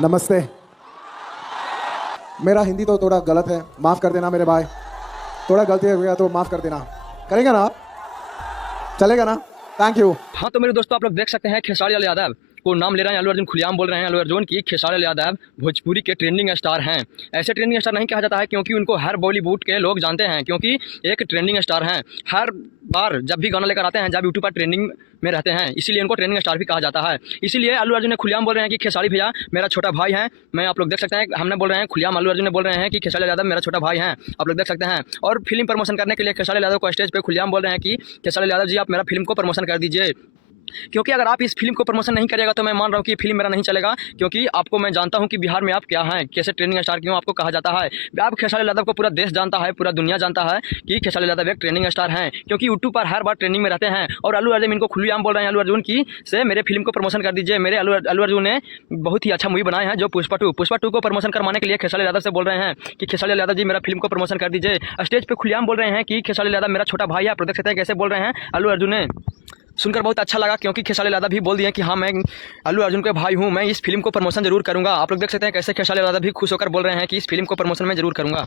नमस्ते। मेरा हिंदी तो थोड़ा गलत है, माफ़ कर देना मेरे भाई। थोड़ा गलती हो गया तो माफ़ कर देना। करेंगे ना आप? चलेगा ना? Thank you. हाँ तो मेरे दोस्तों, आप लोग देख सकते हैं खेसारी लाल यादव को नाम ले रहे हैं अल्लू अर्जुन, खुलेआम बोल रहे हैं अल्लू अर्जुन की खेसारी लाल यादव भोजपुरी के ट्रेंडिंग स्टार हैं। ऐसे ट्रेंडिंग स्टार नहीं कहा जाता है क्योंकि उनको हर बॉलीवुड के लोग जानते हैं, क्योंकि एक ट्रेंडिंग स्टार हैं। हर बार जब भी गाना लेकर आते हैं, जब यूट्यूब पर ट्रेंडिंग में रहते हैं, इसीलिए इनको ट्रेंडिंग स्टार भी कहा जाता है। इसीलिए अल्लू अर्जुन ने खुलेआम बोल रहे हैं कि खेसारी भैया मेरा छोटा भाई है। मैं आप लोग देख सकते हैं, हमने बोल रहे हैं खुलेआम, अल्लू अर्जुन ने बोल रहे हैं कि खेसारी लाल यादव मेरा छोटा भाई हैं। आप लोग देख सकते हैं। और फिल्म प्रमोशन करने के लिए खेसारी लाल यादव को स्टेज पे खुलेआम बोल रहे हैं कि खेसारी लाल यादव जी, आप मेरा फिल्म को प्रमोशन कर दीजिए, क्योंकि अगर आप इस फिल्म को प्रमोशन नहीं करेगा तो मैं मान रहा हूँ कि ये फिल्म मेरा नहीं चलेगा। क्योंकि आपको मैं जानता हूँ कि बिहार में आप क्या हैं, कैसे ट्रेंडिंग स्टार क्यों आपको कहा जाता है। आप खेसारी यादव को पूरा देश जानता है, पूरा दुनिया जानता है कि खेसारी यादव एक ट्रेंडिंग स्टार हैं, क्योंकि यूट्यूब पर हर बार ट्रेंडिंग में रहते हैं। और अल्लू अर्जुन इनको खुलेआम बोल रहे हैं अल्लू अर्जुन की से मेरे फिल्म को प्रमोशन कर दीजिए। मेरे अल्लू अर्जुन ने बहुत ही अच्छा मूवी बनाए हैं जो पुष्पा 2 को प्रमोशन करवाने के लिए खेसारी यादव से बोल रहे हैं कि खेसारी यादव जी, मेरा फिल्म को प्रमोशन कर दीजिए। स्टेज पे खुलेआम बोल रहे हैं कि खेसारी यादव मेरा छोटा भाई है। आप देख सकते हैं कैसे बोल रहे हैं अल्लू अर्जुन ने। सुनकर बहुत अच्छा लगा, क्योंकि खेसारी यादव भी बोल दिए कि हाँ, मैं अल्लू अर्जुन के भाई हूँ, मैं इस फिल्म को प्रमोशन जरूर करूँगा। आप लोग देख सकते हैं कैसे खेसारी यादव भी खुश होकर बोल रहे हैं कि इस फिल्म को प्रमोशन मैं जरूर करूँगा।